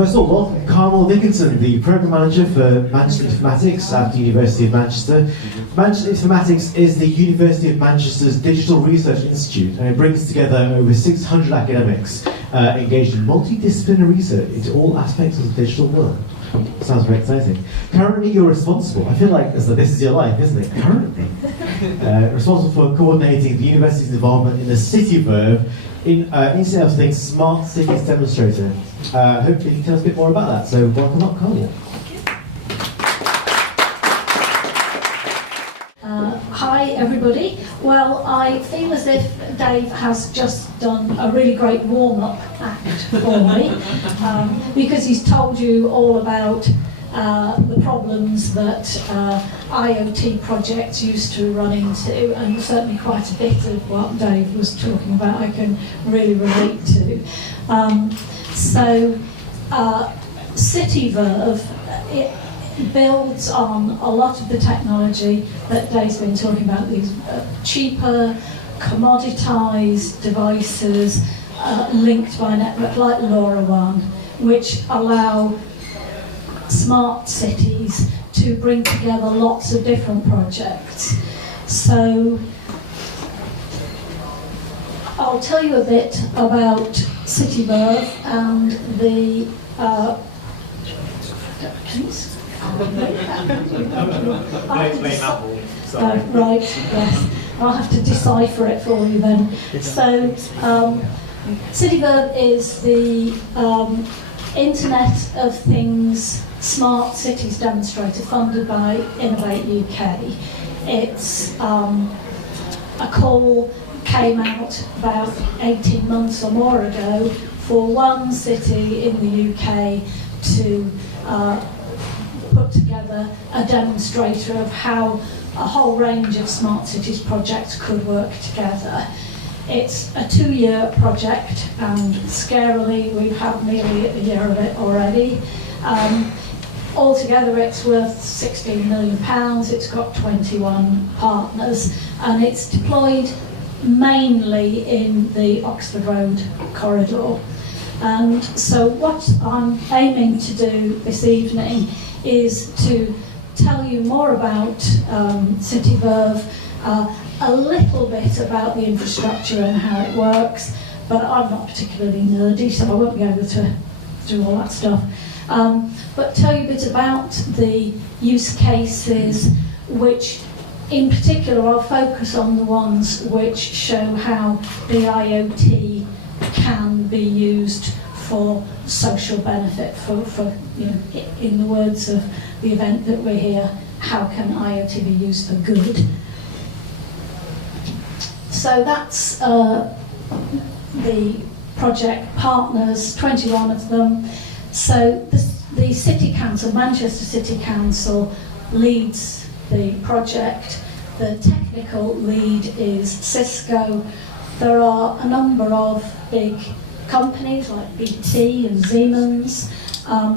First of all, welcome Carmel Dickinson, the Program Manager for Manchester Informatics at the University of Manchester. Manchester Informatics is the University of Manchester's Digital Research Institute, and it brings together over 600 academics engaged in multi-disciplinary research into all aspects of the digital world. Sounds very exciting. Currently, you're responsible. I feel like this is your life, isn't it? Currently, responsible for coordinating the university's involvement in the CityVerve Internet of Things Smart Cities Demonstrator. Hopefully, you can tell us a bit more about that. So, welcome up, Carmel. Hi everybody. Well, I feel as if Dave has just done a really great warm-up act for me because he's told you all about the problems that IoT projects used to run into, and certainly quite a bit of what Dave was talking about I can really relate to. CityVerve, it builds on a lot of the technology that Dave's been talking about, these cheaper, commoditized devices linked by a network like LoRaWAN, which allow smart cities to bring together lots of different projects. So I'll tell you a bit about CityVerve and the right, yes. I'll have to decipher it for you then. So, CityVerve is the Internet of Things Smart Cities Demonstrator funded by Innovate UK. It's a call came out about 18 months or more ago for one city in the UK to put together a demonstrator of how a whole range of smart cities projects could work together. It's a 2-year project, and scarily we've had nearly a year of it already. Altogether it's worth £16 million, it's got 21 partners, and it's deployed mainly in the Oxford Road corridor. And so what I'm aiming to do this evening is to tell you more about CityVerve, a little bit about the infrastructure and how it works, but I'm not particularly nerdy, so I won't be able to do all that stuff. But tell you a bit about the use cases, which in particular I'll focus on the ones which show how the IoT can be used for social benefit, for you know, in the words of the event that we're here, how can IoT be used for good? So that's the project partners, 21 of them. So the City Council, Manchester City Council, leads the project. The technical lead is Cisco. There are a number of big companies like BT and Siemens, a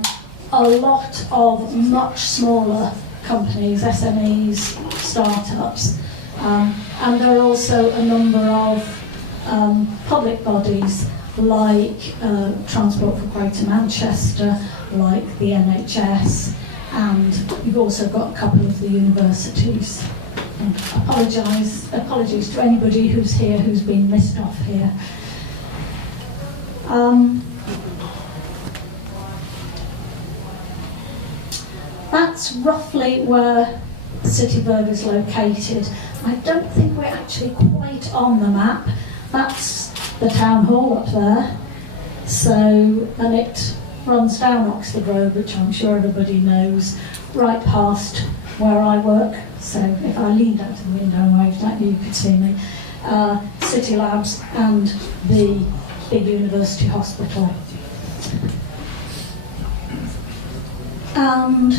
lot of much smaller companies, SMEs, startups, and there are also a number of public bodies like Transport for Greater Manchester, like the NHS, and you've also got a couple of the universities. Apologies to anybody who's here who's been missed off here. That's roughly where CityVerve is located. I don't think we're actually quite on the map. That's the town hall up there. So, and it runs down Oxford Road, which I'm sure everybody knows, right past where I work. So if I leaned out of the window and waved at you, you could see me. City Labs and the big university hospital. And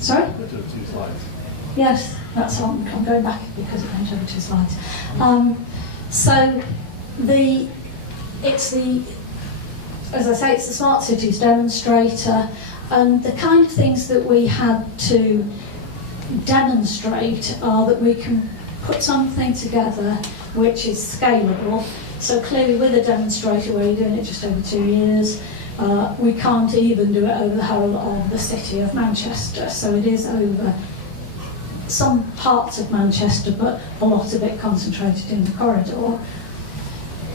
sorry? Yes, that's on. I'm going back because it went over 2 slides. So as I say, it's the Smart Cities Demonstrator, and the kind of things that we had to demonstrate are that we can put something together which is scalable. So clearly with a demonstrator where you're doing it just over 2 years, we can't even do it over the whole of the city of Manchester. So it is over some parts of Manchester, but a lot of it concentrated in the corridor.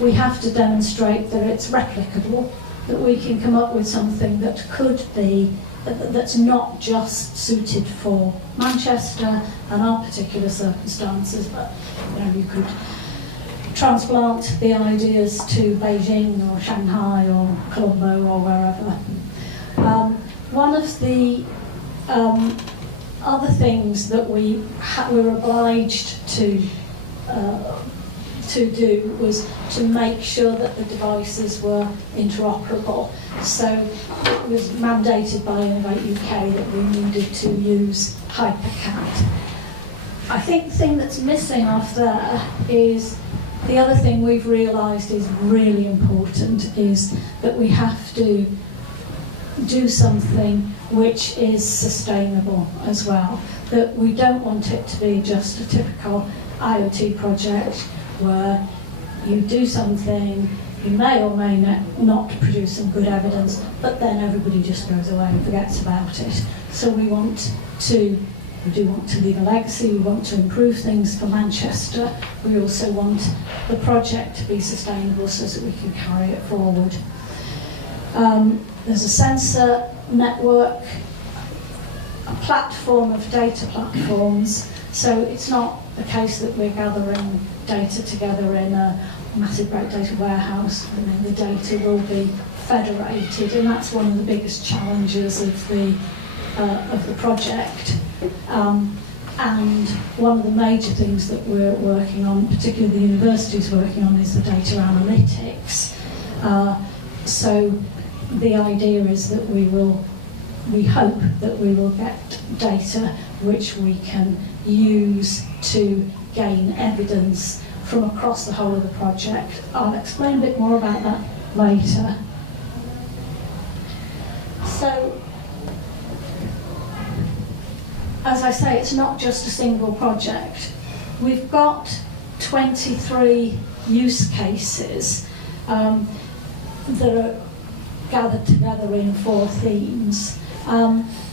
We have to demonstrate that it's replicable, that we can come up with something that could be, that's not just suited for Manchester and our particular circumstances, but you could transplant the ideas to Beijing or Shanghai or Colombo or wherever. One of the other things that we were obliged to do was to make sure that the devices were interoperable. So it was mandated by Innovate UK that we needed to use HyperCAT. I think the thing that's missing off there is the other thing we've realised is really important is that we have to do something which is sustainable as well. That we don't want it to be just a typical IoT project where you do something, you may or may not produce some good evidence, but then everybody just goes away and forgets about it. So we do want to leave a legacy, we want to improve things for Manchester, we also want the project to be sustainable so that we can carry it forward. There's a sensor network, a platform of data platforms, so it's not the case that we're gathering data together in a massive great data warehouse, and then the data will be federated, and that's one of the biggest challenges of the project. And one of the major things that we're working on, particularly the university's working on, is the data analytics. So the idea is that we hope that we will get data which we can use to gain evidence from across the whole of the project. I'll explain a bit more about that later. So, as I say, it's not just a single project. We've got 23 use cases that are gathered together in 4 themes,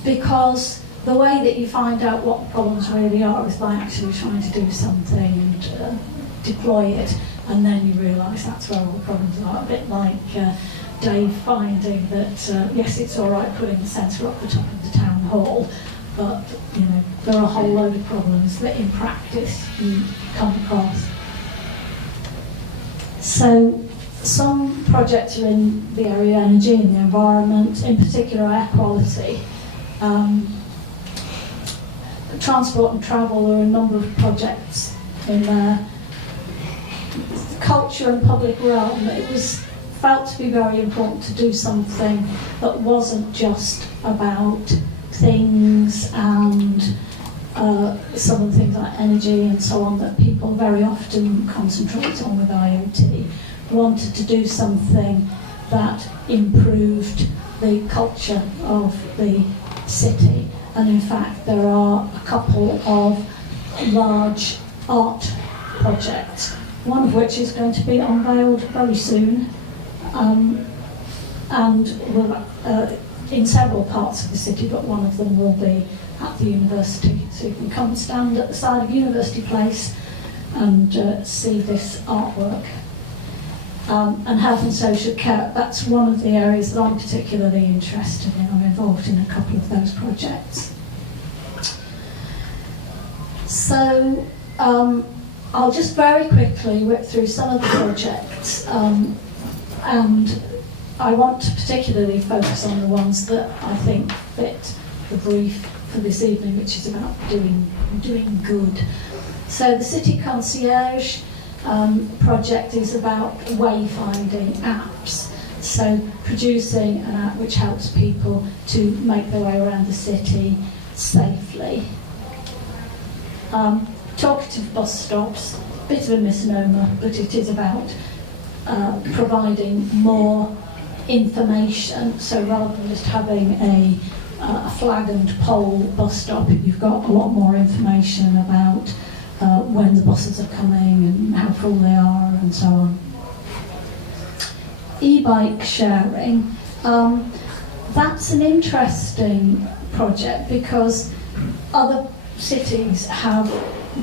because the way that you find out what the problems really are is by actually trying to do something and deploy it, and then you realise that's where all the problems are. A bit like Dave finding that yes, it's all right putting the sensor up the top of the town hall, but there are a whole load of problems that in practice you come across. So some projects are in the area of energy and the environment, in particular air quality. Transport and travel, there are a number of projects in there. Culture and public realm, it was felt to be very important to do something that wasn't just about things and some of the things like energy and so on that people very often concentrate on with IoT. Wanted to do something that improved the culture of the city. And in fact, there are a couple of large art projects, one of which is going to be unveiled very soon, and will, in several parts of the city, but one of them will be at the university. So you can come and stand at the side of University Place and see this artwork. And health and social care, that's one of the areas that I'm particularly interested in. I'm involved in a couple of those projects. So I'll just very quickly whip through some of the projects, and I want to particularly focus on the ones that I think fit the brief for this evening, which is about doing good. So the City Concierge project is about wayfinding apps, so producing an app which helps people to make their way around the city safely. Talkative bus stops, a bit of a misnomer, but it is about providing more information. So rather than just having a flag and pole bus stop, you've got a lot more information about when the buses are coming and how full they are and so on. E-bike sharing, that's an interesting project because other cities have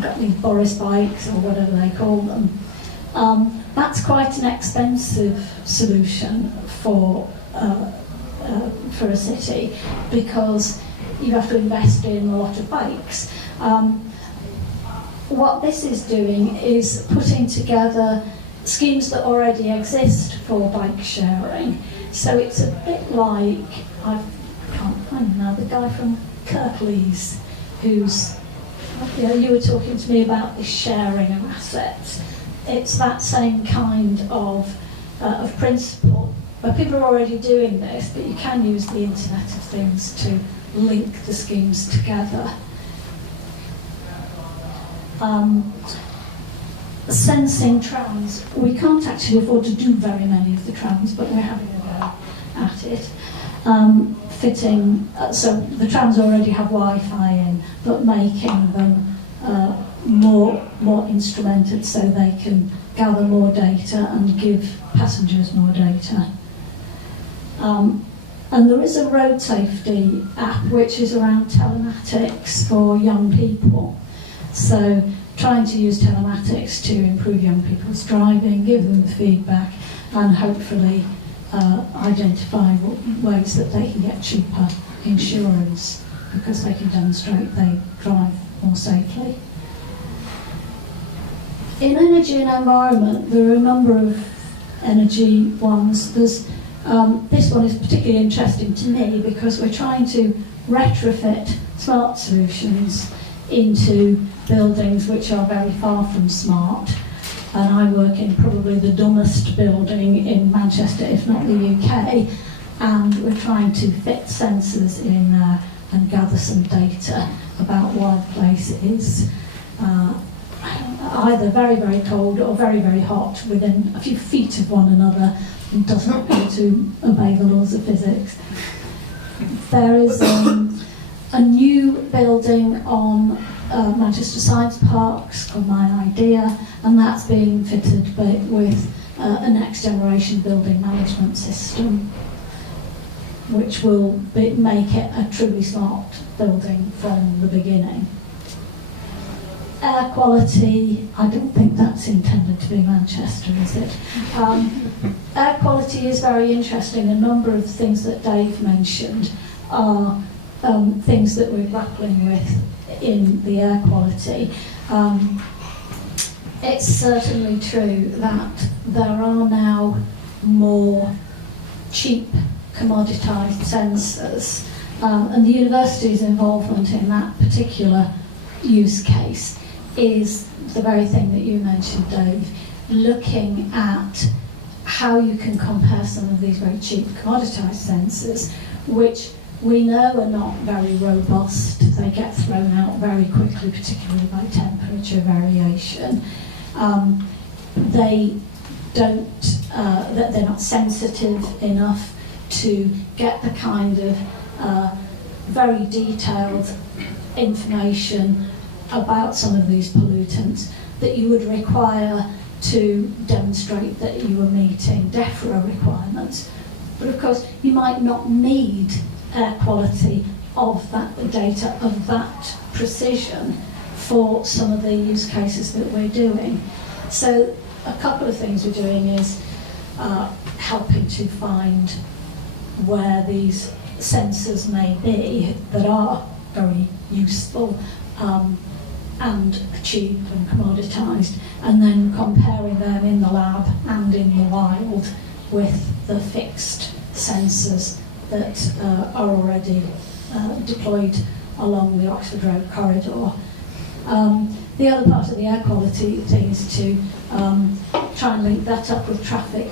got these Boris bikes or whatever they call them. That's quite an expensive solution for a city because you have to invest in a lot of bikes. What this is doing is putting together schemes that already exist for bike sharing. So it's a bit like, I can't find now, the guy from Kirklees, who's, you were talking to me about the sharing of assets. It's that same kind of principle, where people are already doing this, but you can use the Internet of Things to link the schemes together. Sensing trams. We can't actually afford to do very many of the trams, but we're having a go at it. So the trams already have Wi-Fi in, but making them more instrumented so they can gather more data and give passengers more data. And there is a road safety app which is around telematics for young people. So trying to use telematics to improve young people's driving, give them feedback, and hopefully identify ways that they can get cheaper insurance because they can demonstrate they drive more safely. In energy and environment, there are a number of energy ones. There's this one is particularly interesting to me because we're trying to retrofit smart solutions into buildings which are very far from smart. And I work in probably the dumbest building in Manchester, if not the UK, and we're trying to fit sensors in there and gather some data about why the place is either very, very cold or very, very hot within a few feet of one another and doesn't appear to obey the laws of physics. There is a new building on Manchester Science Parks called My Idea, and that's being fitted with a next generation building management system which will make it a truly smart building from the beginning. Air quality, I don't think that's intended to be Manchester, is it? Air quality is very interesting. A number of things that Dave mentioned are things that we're grappling with in the air quality. It's certainly true that there are now more cheap commoditized sensors, and the university's involvement in that particular use case is the very thing that you mentioned, Dave, looking at how you can compare some of these very cheap commoditized sensors, which we know are not very robust. They get thrown out very quickly, particularly by temperature variation. They're not sensitive enough to get the kind of very detailed information about some of these pollutants that you would require to demonstrate that you are meeting DEFRA requirements. But of course, you might not need air quality of that data of that precision for some of the use cases that we're doing. So a couple of things we're doing is helping to find where these sensors may be that are very useful and cheap and commoditized, and then comparing them in the lab and in the wild with the fixed sensors that are already deployed along the Oxford Road corridor. The other part of the air quality thing is to try and link that up with traffic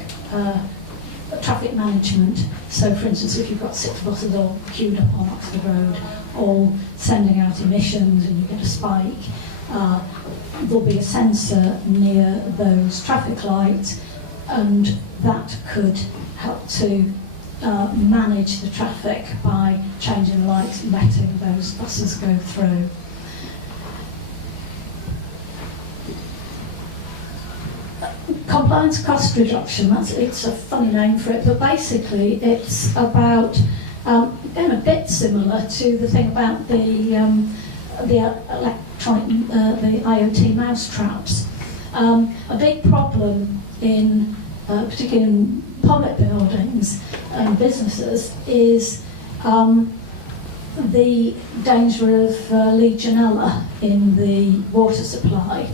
management. So for instance, if you've got 6 buses all queued up on Oxford Road, all sending out emissions and you get a spike, there'll be a sensor near those traffic lights, and that could help to manage the traffic by changing the lights and letting those buses go through. compliance cost reduction, it's a funny name for it, but basically it's about, again, a bit similar to the thing about the electronic, the IoT mouse traps. A big problem in, particularly in public buildings and businesses, is the danger of Legionella in the water supply.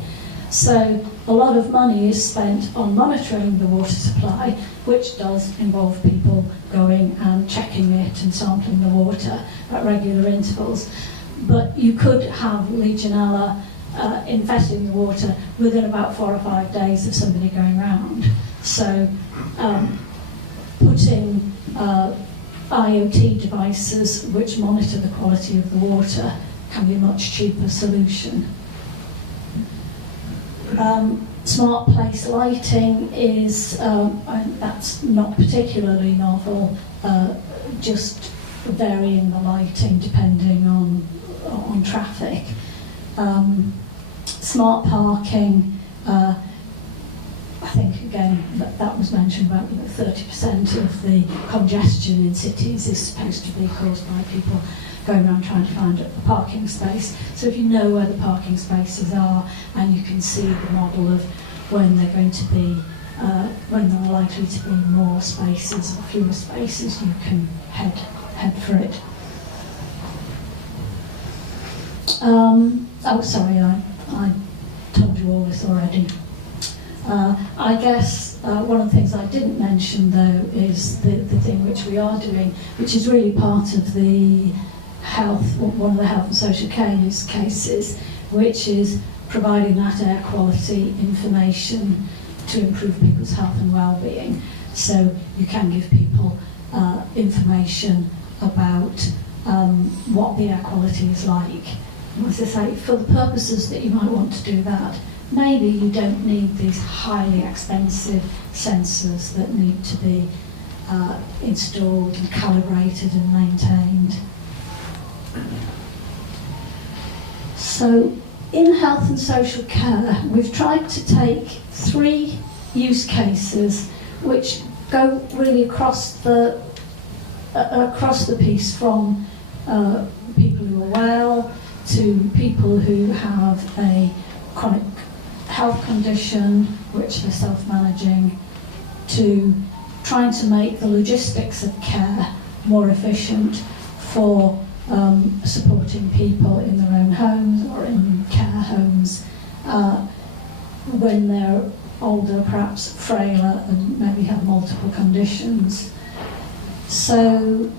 So a lot of money is spent on monitoring the water supply, which does involve people going and checking it and sampling the water at regular intervals. But you could have Legionella infesting the water within about 4 or 5 days of somebody going around. So putting IoT devices which monitor the quality of the water can be a much cheaper solution. Smart place lighting is, that's not particularly novel, just varying the lighting depending on traffic. Smart parking, I think again that was mentioned about 30% of the congestion in cities is supposed to be caused by people going around trying to find a parking space. So if you know where the parking spaces are and you can see the model of when they're going to be, when there are likely to be more spaces or fewer spaces, you can head for it. Oh, sorry, I told you all this already. I guess one of the things I didn't mention though is the thing which we are doing, which is really part of the one of the health and social care use cases, which is providing that air quality information to improve people's health and well-being. So you can give people information about what the air quality is like. As I say, for the purposes that you might want to do that, maybe you don't need these highly expensive sensors that need to be installed and calibrated and maintained. So in health and social care, we've tried to take 3 use cases which go really across the piece, from people who are well to people who have a chronic health condition which they're self-managing, to trying to make the logistics of care more efficient for supporting people in their own homes or in care homes when they're older, perhaps frailer, and maybe have multiple conditions. So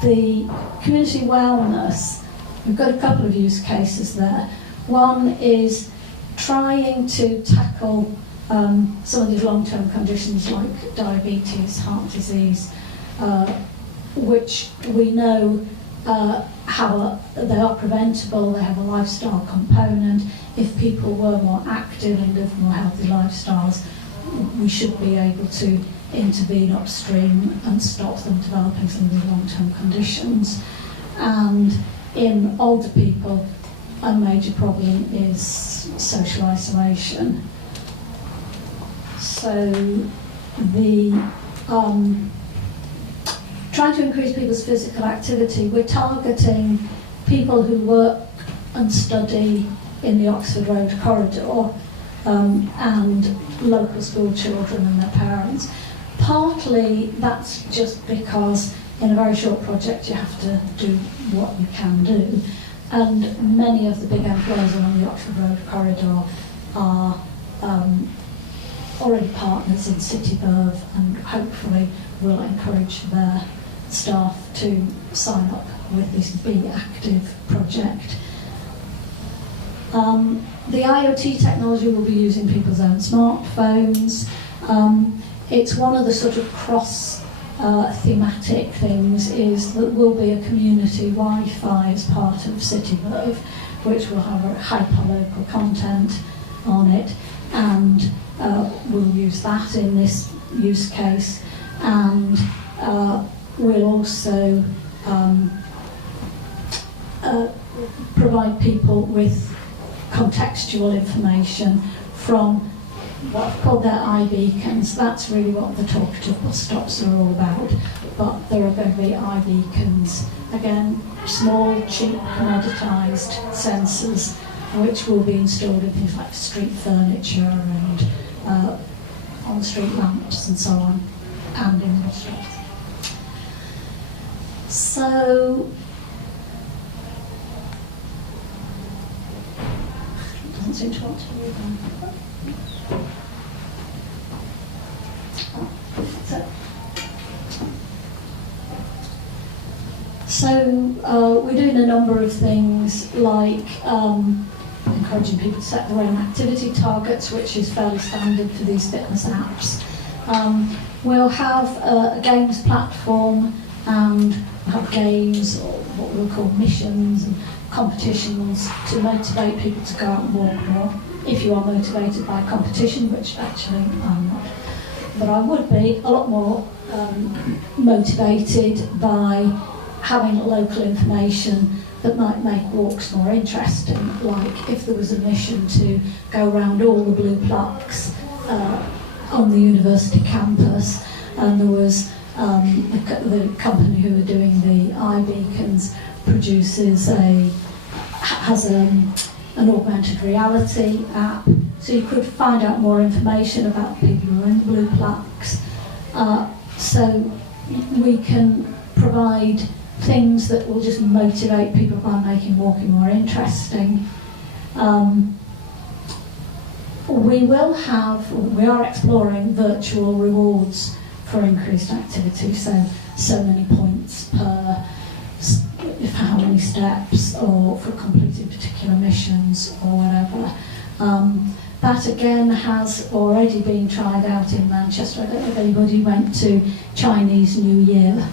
the community wellness, we've got a couple of use cases there. One is trying to tackle some of these long-term conditions like diabetes, heart disease, which we know how they are preventable, they have a lifestyle component. If people were more active and lived more healthy lifestyles, we should be able to intervene upstream and stop them developing some of these long-term conditions. And in older people, a major problem is social isolation. So the trying to increase people's physical activity, we're targeting people who work and study in the Oxford Road corridor and local school children and their parents. Partly that's just because in a very short project you have to do what you can do, and many of the big employers along the Oxford Road corridor are already partners in CityVerve and hopefully will encourage their staff to sign up with this Be Active project. The IoT technology will be using people's own smartphones. It's one of the sort of cross thematic things is that will be a community Wi-Fi as part of CityVerve, which will have a hyper-local content on it, and we'll use that in this use case, and we'll also provide people with contextual information from what I've called their iBeacons. That's really what the talkative bus stops are all about. But there are going to be iBeacons, again, small, cheap, commoditised sensors, which will be installed in things like street furniture and on-street lamps and so on, and in restaurants. So, it doesn't seem to want to move on. So we're doing a number of things like encouraging people to set their own activity targets, which is fairly standard for these fitness apps. We'll have a games platform, and we'll have games, or what we'll call missions and competitions, to motivate people to go out and walk more. If you are motivated by competition, which actually I'm not, but I would be a lot more motivated by having local information that might make walks more interesting, like if there was a mission to go around all the blue plaques on the university campus, and there was the company who are doing the iBeacons has an augmented reality app, so you could find out more information about people who are in the blue plaques. So we can provide things that will just motivate people by making walking more interesting. We are exploring virtual rewards for increased activity, so many points per how many steps, or for completing particular missions or whatever. That again has already been tried out in Manchester. I don't know if anybody went to Chinese New Year,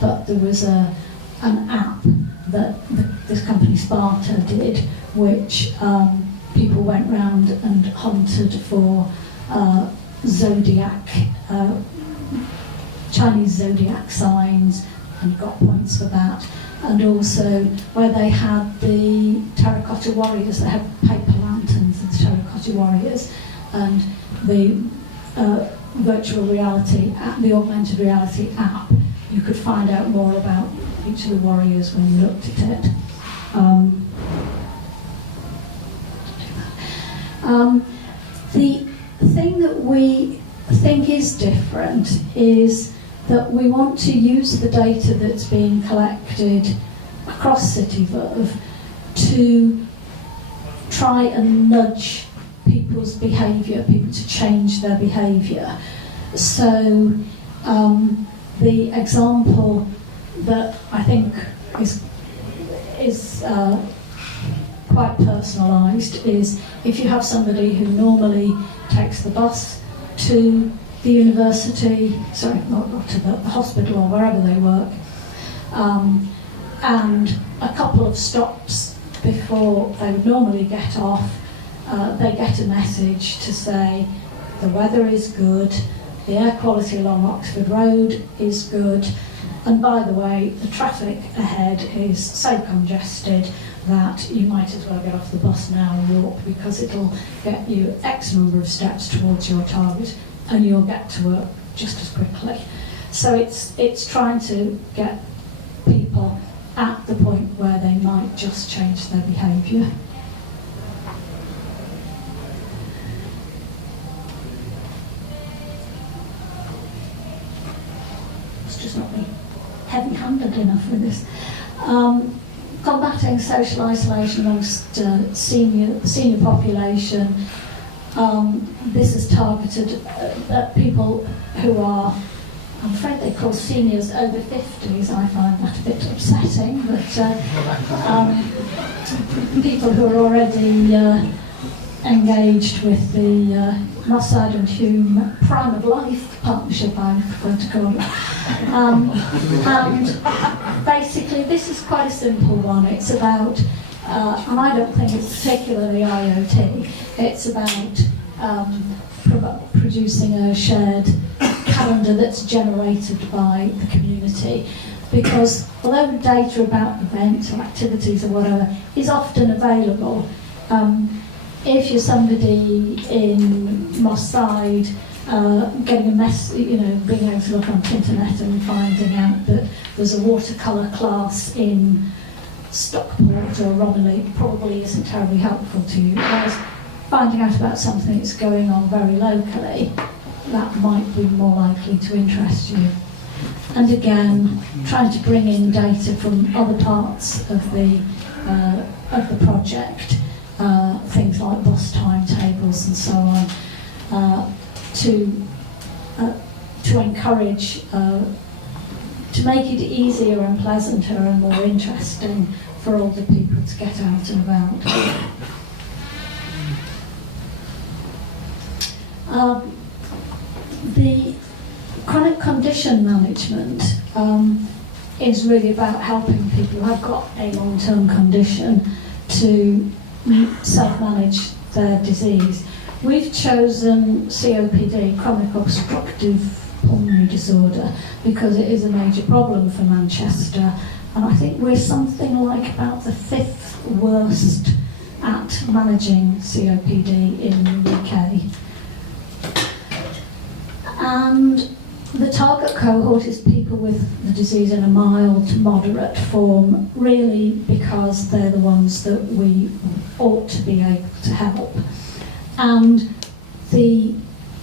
but there was an app that this company Sparta did, which people went round and hunted for Chinese zodiac signs and got points for that. And also where they had the terracotta warriors, they had paper lanterns and terracotta warriors, and the virtual reality app, the augmented reality app, you could find out more about each of the warriors when you looked at it. The thing that we think is different is that we want to use the data that's being collected across CityVerve to try and nudge people's behaviour, people to change their behaviour. So the example that I think is quite personalised is if you have somebody who normally takes the bus to the university, not to the hospital or wherever they work, and a couple of stops before they would normally get off, they get a message to say the weather is good, the air quality along Oxford Road is good, and by the way, the traffic ahead is so congested that you might as well get off the bus now and walk, because it'll get you X number of steps towards your target and you'll get to work just as quickly. So it's trying to get people at the point where they might just change their behaviour. It's just not me heavy-handed enough with this. Combating social isolation amongst the senior population. This is targeted at people who are, I'm afraid they call seniors over 50s. I find that a bit upsetting, but people who are already engaged with the Mossad and Hume Prime of Life partnership, I prefer to call it. And basically this is quite a simple one. It's about, and I don't think it's particularly IoT, it's about producing a shared calendar that's generated by the community. Because although data about events or activities or whatever is often available, if you're somebody in Moss Side, getting a mess, being able to look on the internet and finding out that there's a watercolour class in Stockport or Romilly probably isn't terribly helpful to you. Whereas finding out about something that's going on very locally, that might be more likely to interest you. And again, trying to bring in data from other parts of the project, things like bus timetables and so on, to encourage, to make it easier and pleasanter and more interesting for older people to get out and about. The chronic condition management is really about helping people who have got a long-term condition to self-manage their disease. We've chosen COPD, chronic obstructive pulmonary disorder, because it is a major problem for Manchester, and I think we're something like about the 5th worst at managing COPD in the UK. And the target cohort is people with the disease in a mild to moderate form, really because they're the ones that we ought to be able to help. And the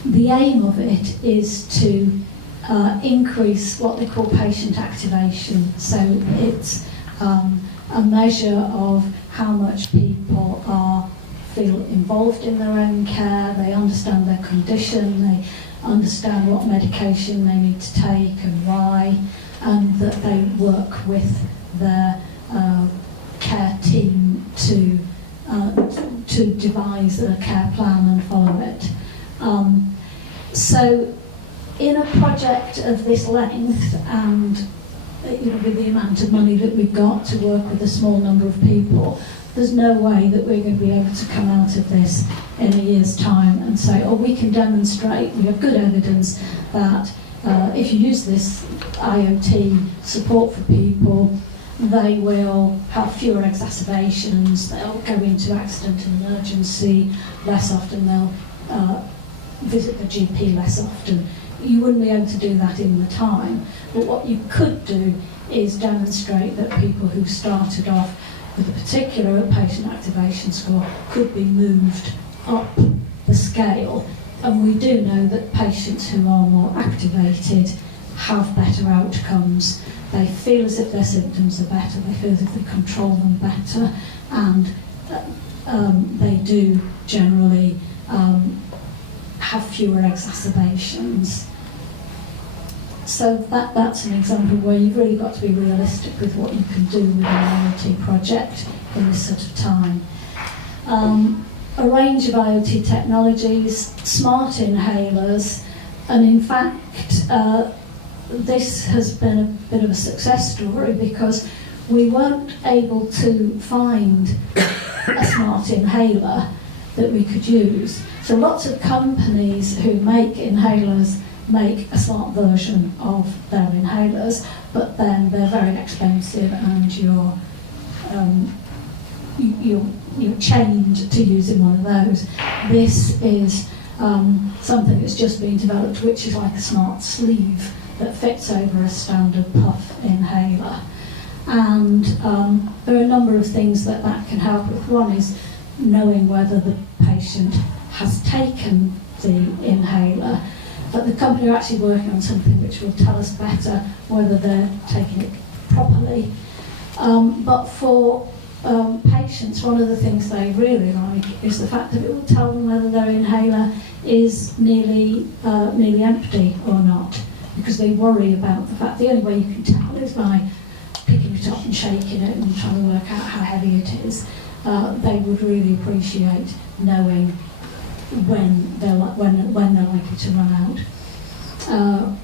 aim of it is to increase what they call patient activation. So it's a measure of how much people feel involved in their own care, they understand their condition, they understand what medication they need to take and why, and that they work with their care team to devise a care plan and follow it. So in a project of this length, and with the amount of money that we've got to work with a small number of people, there's no way that we're going to be able to come out of this in a year's time and say, oh, we can demonstrate, we have good evidence that if you use this IoT support for people, they will have fewer exacerbations, they'll go into accident and emergency less often, they'll visit the GP less often. You wouldn't be able to do that in the time, but what you could do is demonstrate that people who started off with a particular patient activation score could be moved up the scale. And we do know that patients who are more activated have better outcomes. They feel as if their symptoms are better, they feel as if they control them better, and they do generally have fewer exacerbations. So that's an example where you've really got to be realistic with what you can do with an IoT project in this sort of time. A range of IoT technologies, smart inhalers, and in fact this has been a bit of a success story because we weren't able to find a smart inhaler that we could use. So lots of companies who make inhalers make a smart version of their inhalers, but then they're very expensive and you're chained to using one of those. This is something that's just been developed, which is like a smart sleeve that fits over a standard puff inhaler. And there are a number of things that can help with. One is knowing whether the patient has taken the inhaler. But the company are actually working on something which will tell us better whether they're taking it properly. But for patients, one of the things they really like is the fact that it will tell them whether their inhaler is nearly empty or not, because they worry about the fact the only way you can tell is by picking it up and shaking it and trying to work out how heavy it is. They would really appreciate knowing when they're likely to run out.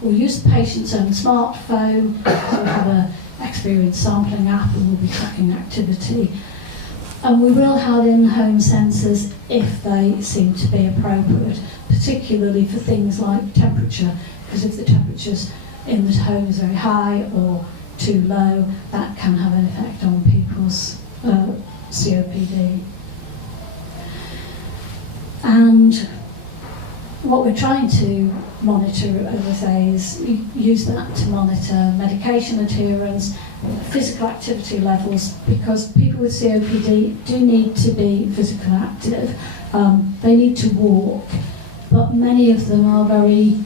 We'll use the patient's own smartphone, so we have an experience sampling app and we'll be tracking activity. And we will have in-home sensors if they seem to be appropriate, particularly for things like temperature, because if the temperature's in the home is very high or too low, that can have an effect on people's COPD. And what we're trying to monitor, as I say, is use that to monitor medication adherence, physical activity levels, because people with COPD do need to be physically active. They need to walk, but many of them are very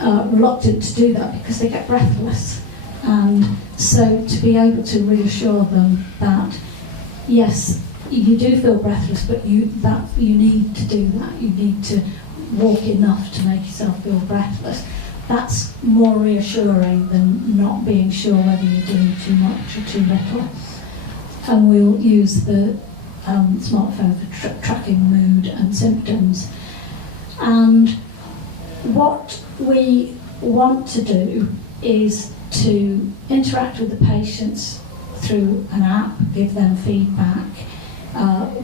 reluctant to do that because they get breathless. And so to be able to reassure them that, yes, you do feel breathless, but you need to do that. You need to walk enough to make yourself feel breathless. That's more reassuring than not being sure whether you're doing too much or too little. And we'll use the smartphone for tracking mood and symptoms. And what we want to do is to interact with the patients through an app, give them feedback.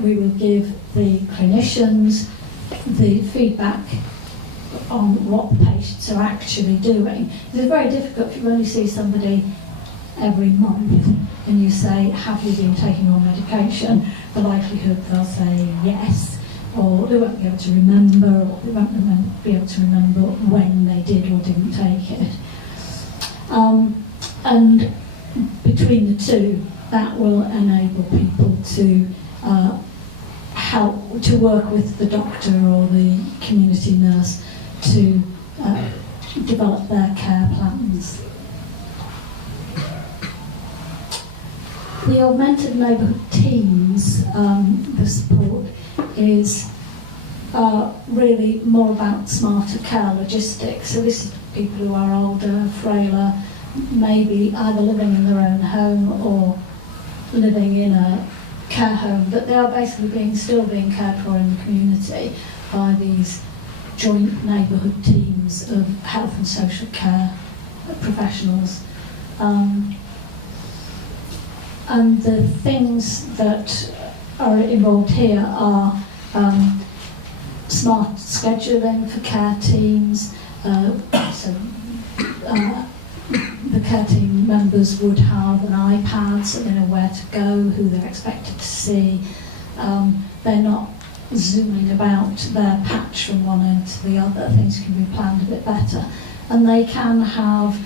We will give the clinicians the feedback on what the patients are actually doing. It's very difficult if you only see somebody every month and you say, have you been taking your medication? The likelihood they'll say yes, or they won't be able to remember, or they won't be able to remember when they did or didn't take it. And between the two, that will enable people to help to work with the doctor or the community nurse to develop their care plans. The augmented neighbourhood teams, the support is really more about smarter care logistics. So this is people who are older, frailer, maybe either living in their own home or living in a care home, but they are basically still being cared for in the community by these joint neighbourhood teams of health and social care professionals. And the things that are involved here are smart scheduling for care teams. The care team members would have an iPad, so they know where to go, who they're expected to see. They're not zooming about their patch from one end to the other. Things can be planned a bit better. And they can have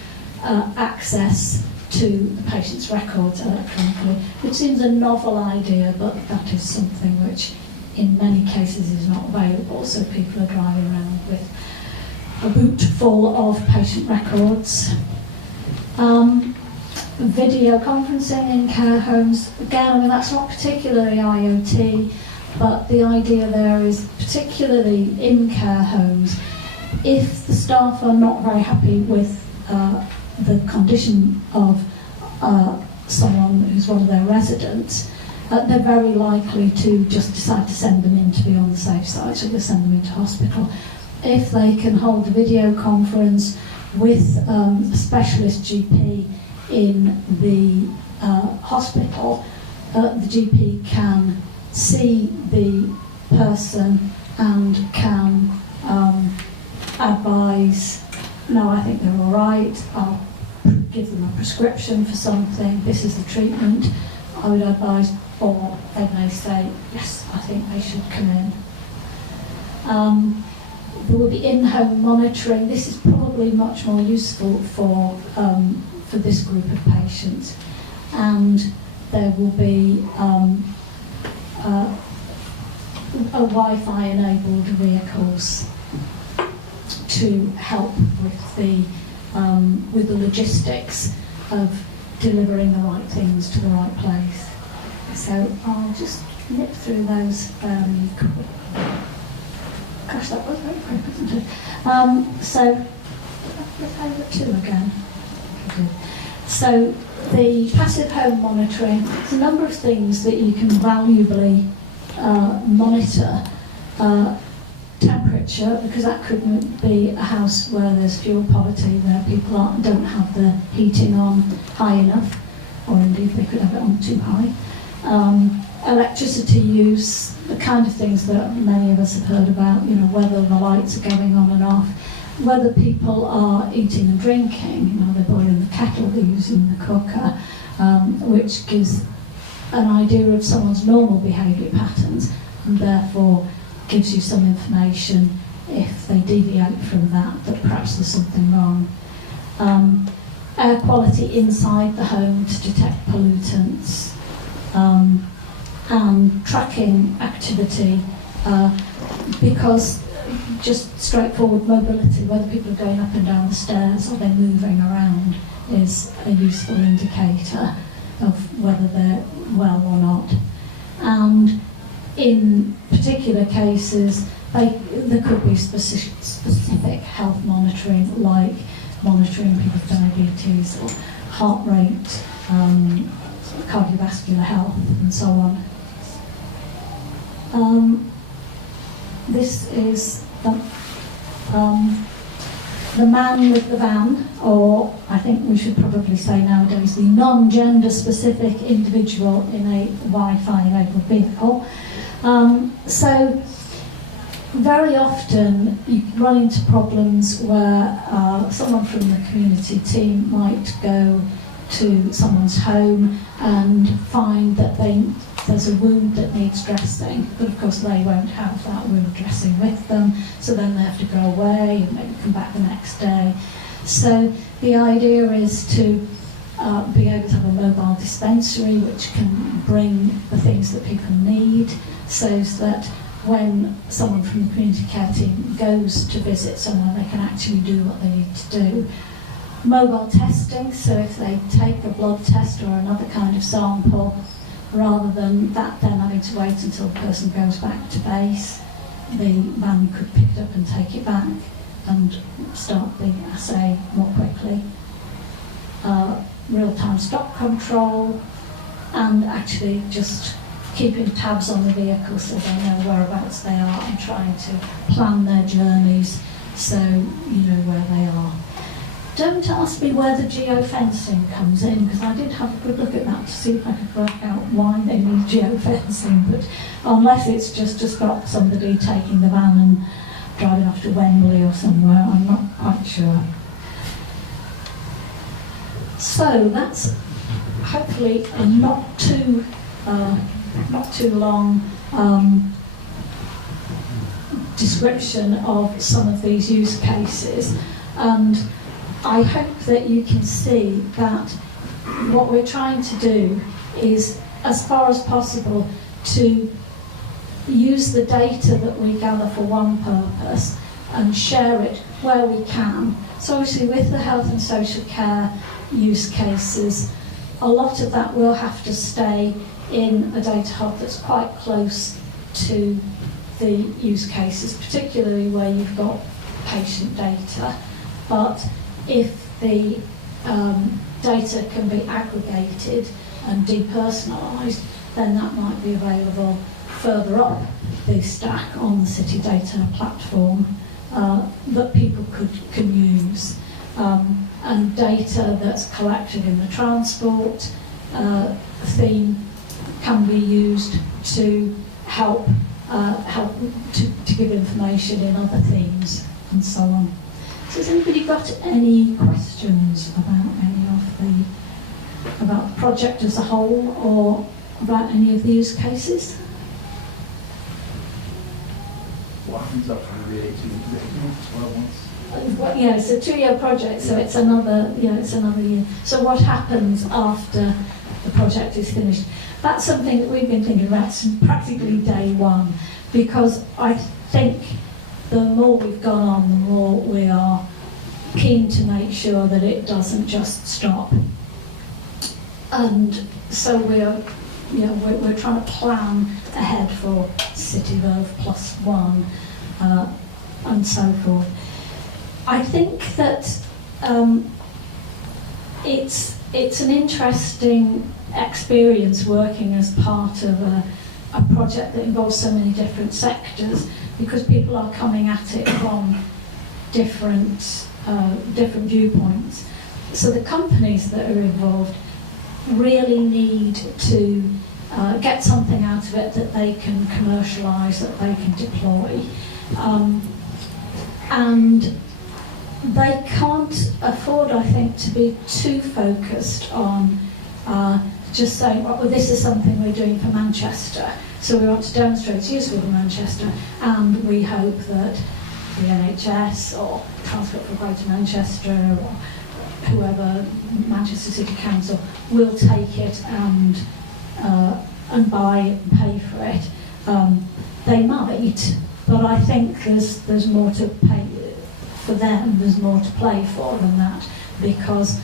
access to the patient's records electronically, which seems a novel idea, but that is something which in many cases is not available. So people are driving around with a boot full of patient records. Video conferencing in care homes, again, I mean, that's not particularly IoT, but the idea there is particularly in care homes, if the staff are not very happy with the condition of someone who's one of their residents, they're very likely to just decide to send them in to be on the safe side, so they send them into hospital. If they can hold a video conference with a specialist GP in the hospital, the GP can see the person and can advise, no, I think they're all right, I'll give them a prescription for something, this is the treatment I would advise, or they may say, yes, I think they should come in. There will be in-home monitoring. This is probably much more useful for this group of patients. And there will be Wi-Fi enabled vehicles to help with the logistics of delivering the right things to the right place. So I'll just nip through those quickly. Gosh, that was very quick, wasn't it? So, over 2 again. So, the passive home monitoring, there's a number of things that you can valuably monitor. Temperature, because that could be a house where there's fuel poverty, where people don't have the heating on high enough, or indeed they could have it on too high. Electricity use, the kind of things that many of us have heard about, you know, whether the lights are going on and off, whether people are eating and drinking, you know, they're boiling the kettle, they're using the cooker, which gives an idea of someone's normal behaviour patterns, and therefore gives you some information if they deviate from that perhaps there's something wrong. Air quality inside the home to detect pollutants, and tracking activity, because just straightforward mobility, whether people are going up and down the stairs or they're moving around, is a useful indicator of whether they're well or not. And in particular cases, there could be specific health monitoring, like monitoring people's diabetes or heart rate, cardiovascular health, and so on. This is the man with the van, or I think we should probably say nowadays the non-gender specific individual in a Wi-Fi enabled vehicle. So very often you run into problems where someone from the community team might go to someone's home and find that there's a wound that needs dressing, but of course they won't have that wound dressing with them, so then they have to go away and maybe come back the next day. So the idea is to be able to have a mobile dispensary which can bring the things that people need, so that when someone from the community care team goes to visit someone, they can actually do what they need to do. Mobile testing, so if they take a blood test or another kind of sample, rather than that then having to wait until the person goes back to base, the van could pick it up and take it back and start the assay more quickly. Real-time stock control, and actually just keeping tabs on the vehicle so they know whereabouts they are and trying to plan their journeys so you know where they are. Don't ask me where the geofencing comes in, because I did have a good look at that to see if I could work out why they need geofencing, but unless it's just to stop somebody taking the van and driving off to Wembley or somewhere, I'm not quite sure. So that's hopefully a not too long description of some of these use cases, and I hope that you can see that what we're trying to do is, as far as possible, to use the data that we gather for one purpose and share it where we can. So obviously with the health and social care use cases, a lot of that will have to stay in a data hub that's quite close to the use cases, particularly where you've got patient data. But if the data can be aggregated and depersonalised, then that might be available further up the stack on the City Data platform that people can use. And data that's collected in the transport theme can be used to help to give information in other themes and so on. So has anybody got any questions about about the project as a whole, or about any of the use cases? What happens after the 18 months, 12 months? Well, yeah, it's a 2-year project, so it's another year. So what happens after the project is finished? That's something that we've been thinking about since practically day one, because I think the more we've gone on, the more we are keen to make sure that it doesn't just stop. And so we're trying to plan ahead for CityVerve +1 and so forth. I think that it's an interesting experience working as part of a project that involves so many different sectors, because people are coming at it from different viewpoints. So the companies that are involved really need to get something out of it that they can commercialise, that they can deploy. And they can't afford, I think, to be too focused on just saying, well, this is something we're doing for Manchester, so we want to demonstrate it's useful for Manchester, and we hope that the NHS or Transport for Greater Manchester or whoever, Manchester City Council, will take it and buy it and pay for it. They might, but I think there's more to pay for them, there's more to play for than that, because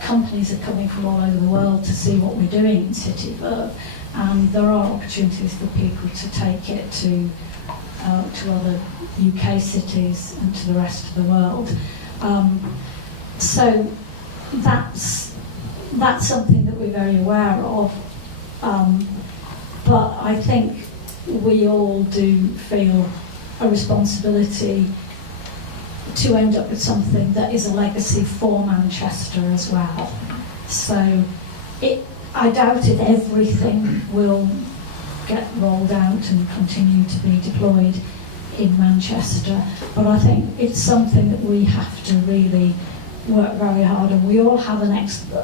companies are coming from all over the world to see what we're doing in CityVerve, and there are opportunities for people to take it to other UK cities and to the rest of the world. So that's something that we're very aware of, but I think we all do feel a responsibility to end up with something that is a legacy for Manchester as well. So I doubt if everything will get rolled out and continue to be deployed in Manchester, but I think it's something that we have to really work very hard on. We all have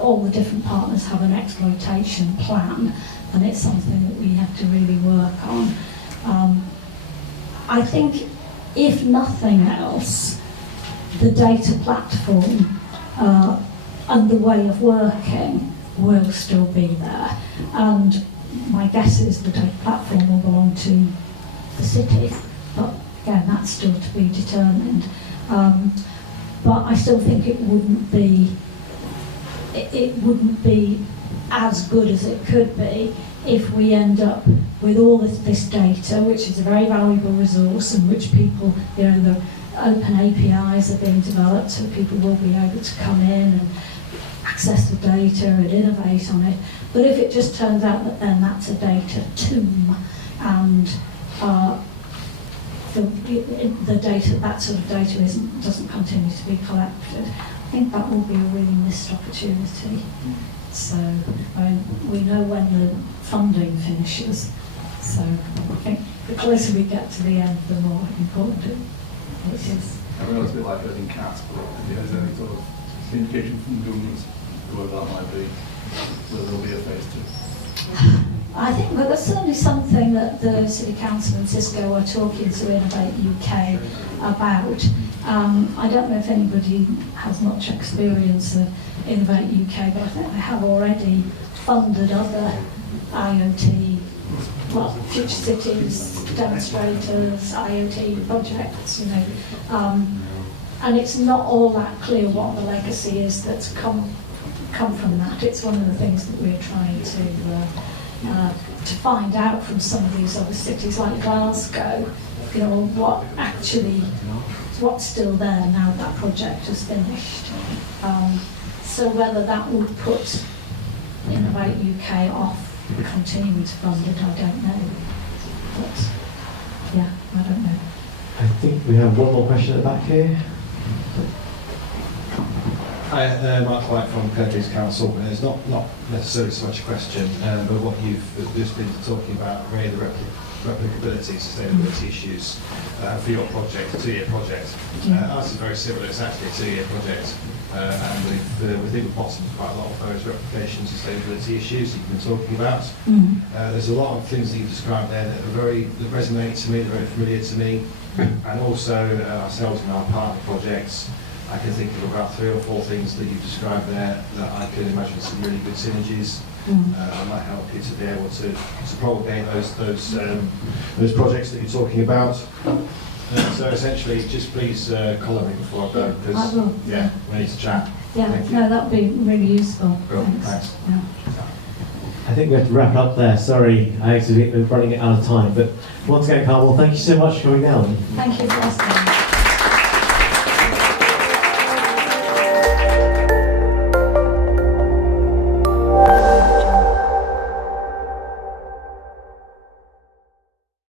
all the different partners have an exploitation plan, and it's something that we have to really work on. I think, if nothing else, the data platform and the way of working will still be there. And my guess is the data platform will belong to the city, but again, that's still to be determined. But I still think it wouldn't be as good as it could be if we end up with all this data, which is a very valuable resource, and which people, the open APIs are being developed, so people will be able to come in and access the data and innovate on it. But if it just turns out that then that's a data tomb, and the data, that sort of data doesn't continue to be collected, I think that will be a really missed opportunity. So we know when the funding finishes, so I think the closer we get to the end, the more important it is. I realise it's a bit like herding cats, but is there any sort of indication from the government, whoever that might be, whether there'll be a phase 2? I think there's certainly something that the City Council and Cisco are talking to Innovate UK about. I don't know if anybody has much experience of Innovate UK, but I think they have already funded other IoT, future cities, demonstrators, IoT projects, and it's not all that clear what the legacy is that's come from that. It's one of the things that we're trying to find out from some of these other cities like Glasgow, what's still there now that project is finished. So whether that will put Innovate UK off continuing to fund it, I don't know. But yeah, I don't know. I think we have one more question at the back here. Hi, Mark White from Countries Council. It's not necessarily so much a question, but what you've just been talking about, really the replicability, sustainability issues for your project, a 2-year project. Ours is very similar. It's actually a 2-year project, and we think we've bottomed quite a lot of those replication sustainability issues that you've been talking about. There's a lot of things that you've described there that resonate to me, they're very familiar to me, and also ourselves and our partner projects. I can think of about 3 or 4 things that you've described there that I can imagine some really good synergies. I might help you to be able to propagate those projects that you're talking about. So essentially, just please call me before I go, because we need to chat. Yeah, no, that would be really useful. Cool. Thanks. Yeah. I think we have to wrap up there. Sorry, Alex, we're running out of time. But once again, Carmel, thank you so much for coming down. Thank you for asking.